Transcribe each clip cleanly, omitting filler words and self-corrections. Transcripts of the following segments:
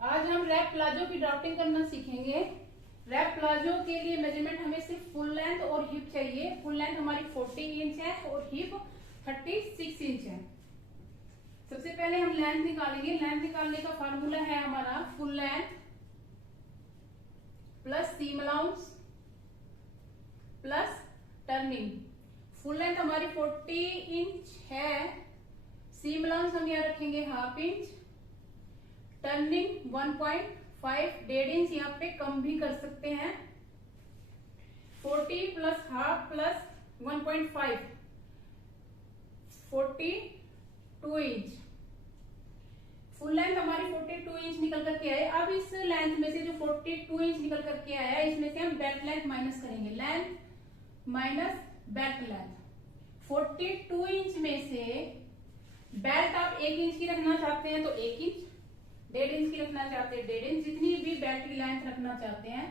आज हम rap palazzo की ड्राफ्टिंग करना सीखेंगे। रैप प्लाजो के लिए मेजरमेंट हमें सिर्फ फुल लेंथ और हिप चाहिए। फुल लेंथ हमारी 40 इंच है और हिप 36 इंच है। सबसे पहले हम लेंथ निकालेंगे। लेंथ निकालने का फार्मूला है हमारा full length plus seam allowance plus turning. Full length हमारी 40 इंच है, सीम अलाउंस हम यहाँ रखेंगे हाफ इंच, टर्निंग 1.5 1.5 इंच, यहाँ पे कम भी कर सकते हैं। 40 plus half plus 1.5 42 inch. Full length हमारी 42 इंच निकल करके आए। अब इस लेंथ में से जो 42 इंच निकल करके आया है, इसमें से हम बेल्ट लेंथ माइनस करेंगे। Length minus belt length. 42 inch में से बेल्ट आप 1 इंच की रखना चाहते हैं तो 1 इंच, 1.5 इंच की रखना चाहते हैं 1.5 इंच, जितनी भी बेल्ट की लेंथ रखना चाहते हैं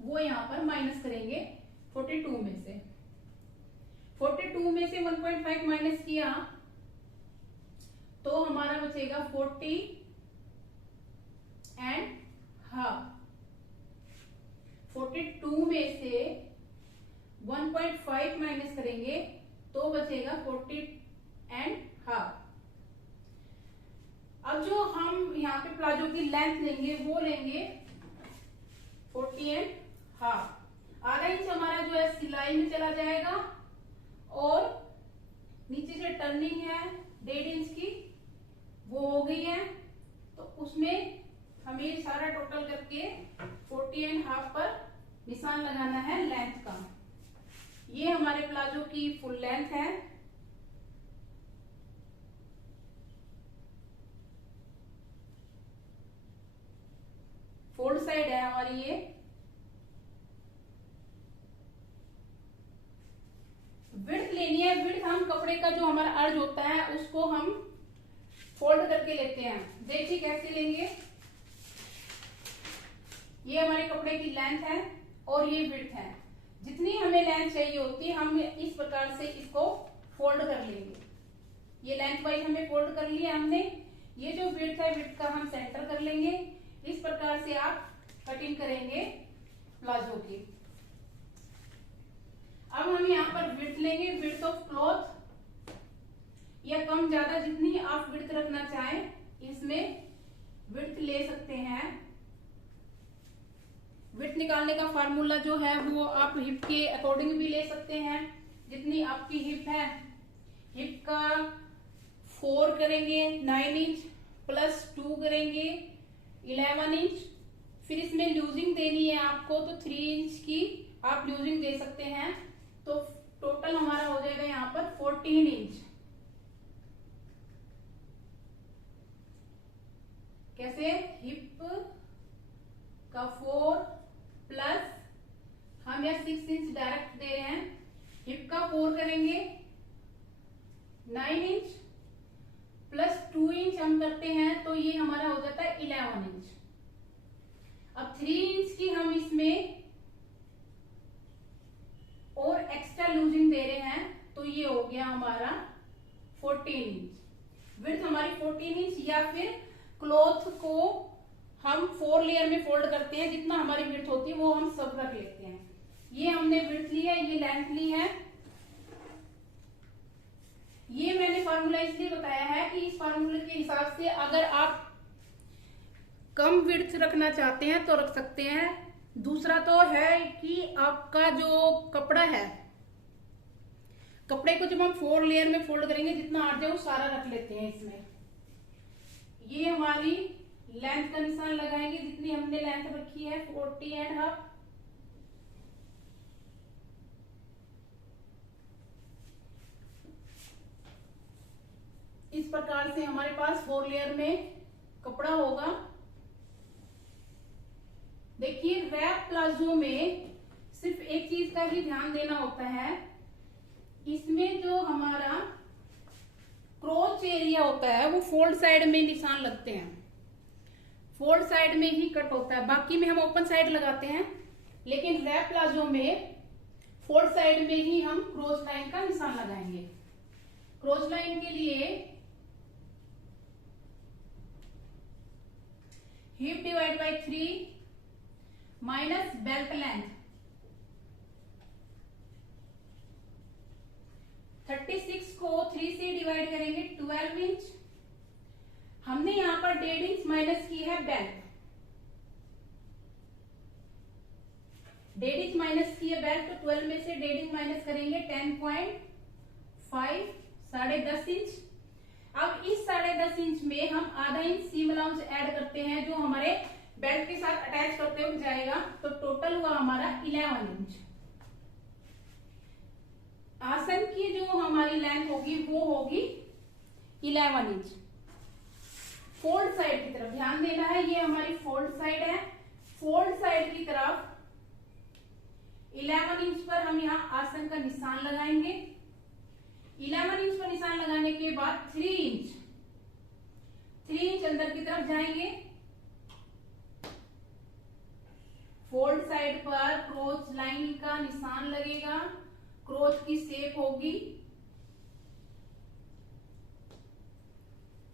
वो यहाँ पर माइनस करेंगे 42 में से। 42 में से 1.5 माइनस किया तो हमारा बचेगा 40 एंड हाफ। 42 में से 1.5 माइनस करेंगे तो बचेगा 40 एंड हाफ। अब जो हम यहाँ पे प्लाजो की लेंथ लेंगे वो लेंगे 40 एंड हाफ। आधा इंच हमारा जो है सिलाई में चला जाएगा और नीचे से टर्निंग है 1.5 इंच की, वो हो गई है। तो उसमें हमें सारा टोटल करके 40 एंड हाफ पर निशान लगाना है लेंथ का। ये हमारे प्लाजो की फुल लेंथ है। फोल्ड साइड है हमारी ये। विड्थ लेनी है। विड्थ हम कपड़े का जो हमारा अर्ज होता है उसको हम फोल्ड करके लेते हैं। देखिए कैसे लेंगे। ये हमारे कपड़े की लेंथ है और ये विड्थ है। जितनी हमें लेंथ चाहिए होती है हम इस प्रकार से इसको फोल्ड कर लेंगे। ये लेंथ वाइज हमें फोल्ड कर लिया हमने। ये जो विड्थ है, विड्थ का हम सेंटर कर लेंगे। इस प्रकार से आप कटिंग करेंगे प्लाजो की। अब हम यहाँ पर विड्थ लेंगे। विड्थ ऑफ क्लॉथ या कम ज्यादा जितनी आप विड्थ रखना चाहें इसमें विड्थ ले सकते हैं। विड्थ निकालने का फार्मूला जो है वो आप हिप के अकॉर्डिंग भी ले सकते हैं। जितनी आपकी हिप है, हिप का 4 करेंगे 9 इंच प्लस 2 करेंगे 11 इंच। फिर इसमें लूजिंग देनी है आपको तो 3 इंच की आप लूजिंग दे सकते हैं। तो टोटल हमारा हो जाएगा यहाँ पर 14 इंच। कैसे? हिप का 4 प्लस हम यहाँ 6 इंच डायरेक्ट दे रहे हैं। हिप का 4 करेंगे 9 इंच प्लस 2 इंच हम करते हैं तो ये हमारा हो जाता है 11 इंच। अब 3 इंच की हम इसमें और एक्स्ट्रा लूजिंग दे रहे हैं तो ये हो गया हमारा 14 इंच। विड्थ हमारी 14 इंच। या फिर क्लॉथ को हम 4 लेयर में फोल्ड करते हैं। जितना हमारी विड्थ होती है वो हम सब रख लेते हैं। ये हमने विड्थ ली है, ये लेंथ ली है। ये मैंने फार्मूला इसलिए बताया है कि इस फार्मूले के हिसाब से अगर आप कम विड्थ रखना चाहते हैं तो रख सकते हैं। दूसरा तो है कि आपका जो कपड़ा है, कपड़े को जब हम 4 लेयर में फोल्ड करेंगे जितना आ जाए वो सारा रख लेते हैं इसमें। ये हमारी लेंथ का निशान लगाएंगे जितनी हमने लेंथ रखी है 40 एंड हाफ। इस प्रकार से हमारे पास 4 लेयर में कपड़ा होगा। देखिए रैप प्लाजो में सिर्फ एक चीज का ही ध्यान देना होता है। इसमें जो हमारा क्रोच एरिया होता है वो फोल्ड साइड में निशान लगते हैं। फोल्ड साइड में ही कट होता है। बाकी में हम ओपन साइड लगाते हैं, लेकिन रैप प्लाजो में फोल्ड साइड में ही हम क्रोच लाइन का निशान लगाएंगे। क्रोच लाइन के लिए hip divide by 3 minus belt length 36 को 3 से डिवाइड करेंगे 12 इंच। हमने यहां पर 1.5 इंच माइनस की है बेल्ट, 1.5 इंच माइनस की है बेल्ट, तो 12 में से 1.5 इंच माइनस करेंगे 10.5 10.5 इंच। अब इस 10.5 इंच में हम आधा इंच सीम अलाउंस ऐड करते हैं जो हमारे बेल्ट के साथ अटैच करते हुए जाएगा, तो टोटल हुआ हमारा 11 इंच। आसन की जो हमारी लेंथ होगी वो होगी 11 इंच। फोल्ड साइड की तरफ ध्यान देना है, ये हमारी फोल्ड साइड है। फोल्ड साइड की तरफ 11 इंच पर हम यहाँ आसन का निशान लगाएंगे। 11 इंच पर निशान लगाने के बाद 3 इंच अंदर की तरफ जाएंगे। फोल्ड साइड पर क्रोच लाइन का निशान लगेगा, क्रोच की शेप होगी।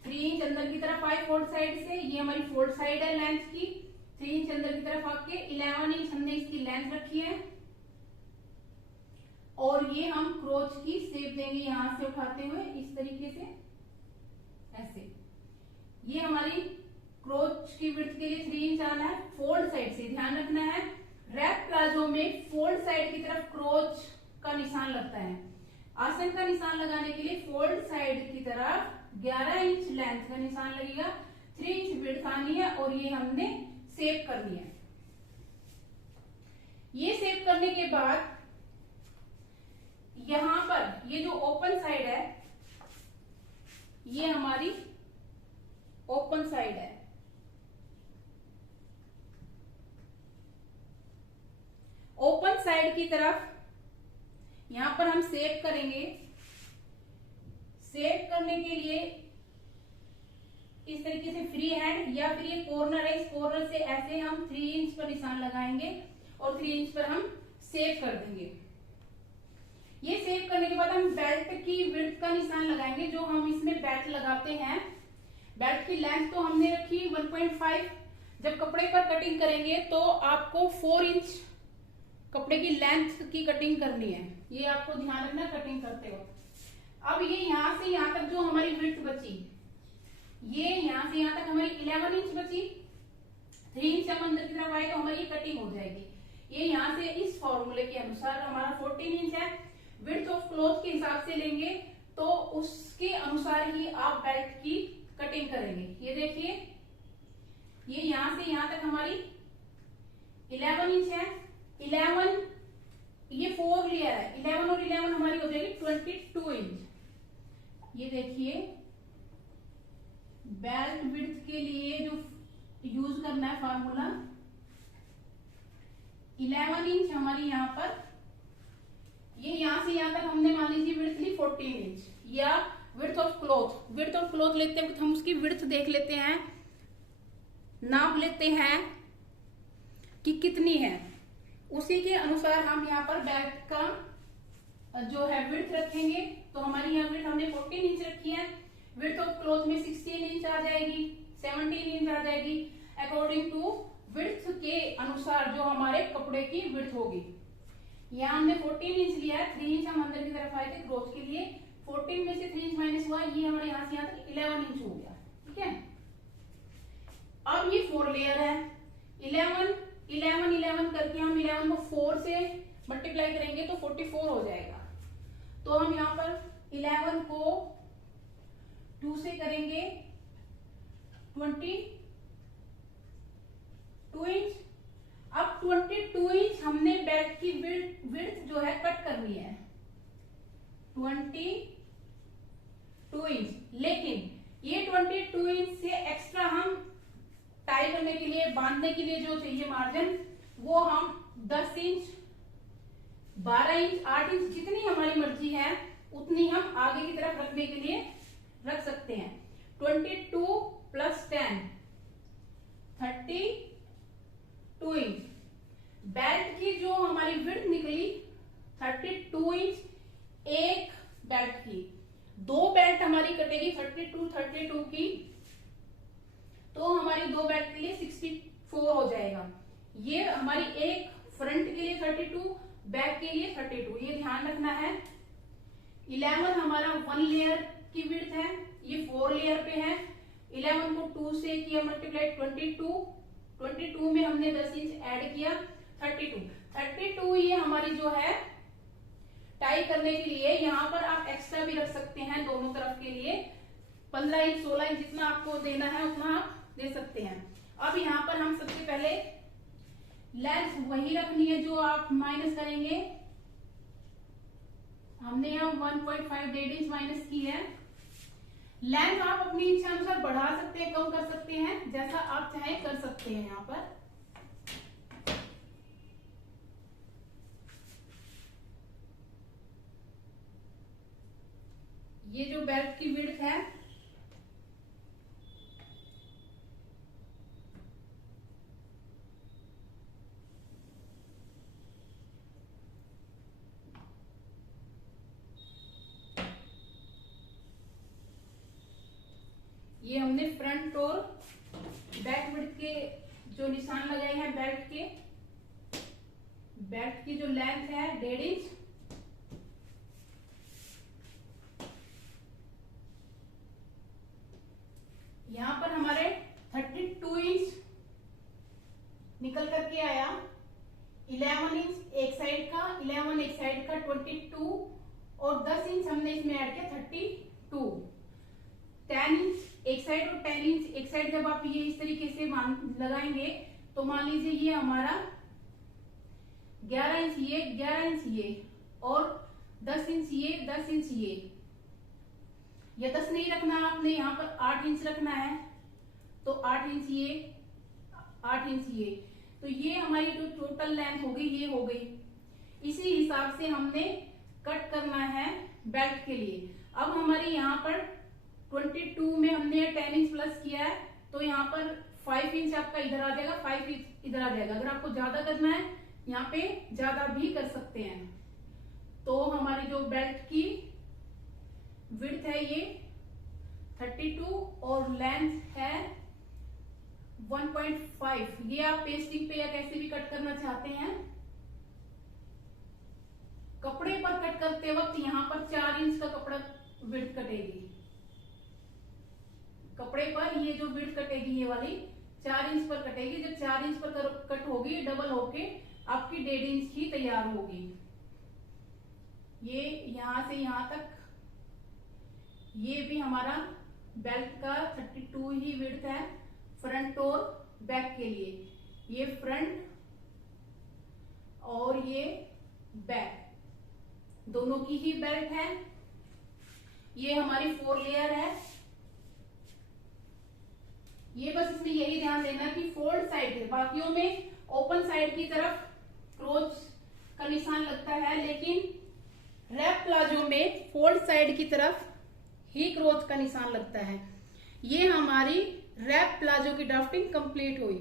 3 इंच अंदर की तरफ आए फोल्ड साइड से, ये हमारी फोल्ड साइड है लेंथ की। 3 इंच अंदर की तरफ आके 11 इंच हमने इसकी लेंथ रखी है, और ये हम क्रोच की शेप देंगे यहां से उठाते हुए इस तरीके से, ऐसे। ये हमारी क्रोच की विड्थ के लिए 3 इंच आना है फोल्ड साइड से, ध्यान रखना है। रैप प्लाजो में फोल्ड साइड की तरफ क्रोच का निशान लगता है। आसन का निशान लगाने के लिए फोल्ड साइड की तरफ 11 इंच लेंथ का निशान लगेगा, 3 इंच विड्थ आनी है, और ये हमने शेप करनी है। ये शेप करने के बाद यहां पर ये जो ओपन साइड है, ये हमारी ओपन साइड है। ओपन साइड की तरफ यहां पर हम शेप करेंगे। शेप करने के लिए इस तरीके से फ्री हैंड, या फिर ये कॉर्नर है, इस कॉर्नर से ऐसे हम 3 इंच पर निशान लगाएंगे और 3 इंच पर हम शेप कर देंगे। ये शेप करने के बाद हम बेल्ट की विड्थ का निशान लगाएंगे, जो हम इसमें बेल्ट लगाते हैं। बेल्ट की लेंथ तो हमने रखी 1.5। जब कपड़े पर कटिंग करेंगे तो आपको 4 इंच कपड़े की लेंथ की कटिंग करनी है, ये आपको ध्यान रखना कटिंग करते हो। अब ये यहां से यहां तक जो हमारी विड्थ बची, ये यहां से यहां तक हमारी 11 इंच बची। 3 इंच हम अंदर की तरफ आए तो हमारी कटिंग हो जाएगी। ये यहां से इस फॉर्मूले के अनुसार हमारा 14 इंच है। विड्थ ऑफ क्लॉथ के हिसाब से लेंगे तो उसके अनुसार ही आप बेल्ट की कटिंग करेंगे। ये देखिए, ये यहां से यहां तक हमारी 11 इंच है। 11 ये 4 लेयर है, 11 और 11 हमारी हो जाएगी 22 इंच। ये देखिए, बेल्ट विड्थ के लिए जो यूज करना है फार्मूला, 11 इंच हमारी यहां पर, ये यहां से यहां तक हमने मान लीजिए विड्थ ली 14 इंच, या width of cloth. Width of cloth लेते वक्त हम उसकी विड्थ देख लेते हैं, नाप लेते हैं कि कितनी है, उसी के अनुसार हम यहाँ पर बेल्ट का जो है विड्थ रखेंगे। तो हमारी यहाँ विड्थ हमने 14 इंच रखी है, विड्थ ऑफ क्लॉथ में 16 इंच आ जाएगी, 17 इंच आ जाएगी, अकॉर्डिंग टू विड्थ के अनुसार जो हमारे कपड़े की विड्थ होगी। यहाँ हमने 14 इंच लिया है, 3 इंच हम अंदर की तरफ आए थे क्रोच के लिए, 14 में से 3 इंच माइनस हुआ, ये हमारे यहाँ से यहाँ तक 11 इंच हो गया। ठीक है, अब ये 4 लेयर है, 11 11 11 करके हम 11 को 4 से मल्टीप्लाई करेंगे तो 44 हो जाएगा। तो हम यहाँ पर 11 को 2 से करेंगे 22 इंच। अब 22 इंच हमने बेल्ट की विड्थ जो है कट करनी है, 22 इंच। लेकिन ये 22 इंच से एक्स्ट्रा हम टाई करने के लिए, बांधने के लिए जो चाहिए मार्जिन, वो हम 10 इंच, 12 इंच, 8 इंच, जितनी हमारी मर्जी है उतनी हम आगे की तरफ रखने के लिए रख सकते हैं। 22 प्लस 10 32 इंच। बेल्ट की जो हमारी विड्थ निकली 32 इंच एक बेल्ट की, 2 बेल्ट हमारी कटेगी 32 की, तो हमारी दो बेल्ट के लिए 64 हो जाएगा। ये हमारी एक फ्रंट के लिए 32, बैक के लिए 32, ये ध्यान रखना है। 11 हमारा 1 लेयर की विड्थ है, ये 4 लेयर पे है। 11 को 2 से किया मल्टीप्लाई 22 में हमने 10 इंच ऐड किया 32 ये हमारी जो है टाई करने के लिए, यहाँ पर आप एक्स्ट्रा भी रख सकते हैं दोनों तरफ के लिए। 15 इंच 16 इंच जितना आपको देना है उतना आप दे सकते हैं। अब यहाँ पर हम सबसे पहले लेंथ वही रखनी है जो आप माइनस करेंगे। हमने यहाँ 1.5 डेढ़ इंच माइनस की है। लेंथ आप अपनी इच्छा अनुसार बढ़ा सकते हैं, कम कर सकते हैं, जैसा आप चाहे कर सकते हैं। यहाँ पर ये जो बेल्ट की विड्थ है ये हमने फ्रंट और बैक विड्थ के जो निशान लगाए हैं बेल्ट की जो लेंथ है 1.5 इंच, यहां पर हमारे 32 इंच निकल करके आया। 11 इंच एक साइड का 22 और 10 इंच हमने इसमें ऐड किया 32। 10 इंच एक साइड और 10 इंच एक साइड जब आप ये इस तरीके से लगाएंगे तो मान लीजिए ये हमारा 11 इंच ये 11 इंच ये और 10 इंच ये 10 इंच ये 10 नहीं रखना आपने, यहाँ पर 8 इंच रखना है तो 8 इंच ये 8 इंच ये, तो ये हमारी जो टोटल लेंथ हो गई ये हो गई। इसी हिसाब से हमने कट करना है बेल्ट के लिए। अब हमारी यहाँ पर 22 में हमने 10 इंच प्लस किया है तो यहाँ पर 5 इंच आपका इधर आ जाएगा, 5 इंच इधर आ जाएगा। अगर आपको ज्यादा करना है यहाँ पे ज्यादा भी कर सकते हैं। तो हमारी जो बेल्ट की विड्थ है ये 32 और लेंथ है 1.5। ये आप पेस्टिंग पे या कैसे भी कट करना चाहते हैं। कपड़े पर कट करते वक्त यहाँ पर 4 इंच का कपड़ा विड्थ कटेगी। कपड़े पर ये जो विड्थ कटेगी ये वाली 4 इंच पर कटेगी। जब 4 इंच पर कट होगी डबल होके आपकी 1.5 इंच की तैयार होगी। ये यहां से यहां तक ये भी हमारा बेल्ट का 32 ही विड्थ है फ्रंट और बैक के लिए। ये फ्रंट और ये बैक दोनों की ही बेल्ट है। ये हमारी 4 लेयर है। ये बस इसमें यही ध्यान देना कि फोल्ड साइड है, बाकियों में ओपन साइड की तरफ क्रोच का निशान लगता है, लेकिन रैप प्लाजो में फोल्ड साइड की तरफ ही क्रोच का निशान लगता है। ये हमारी रैप प्लाजो की ड्राफ्टिंग कंप्लीट हुई।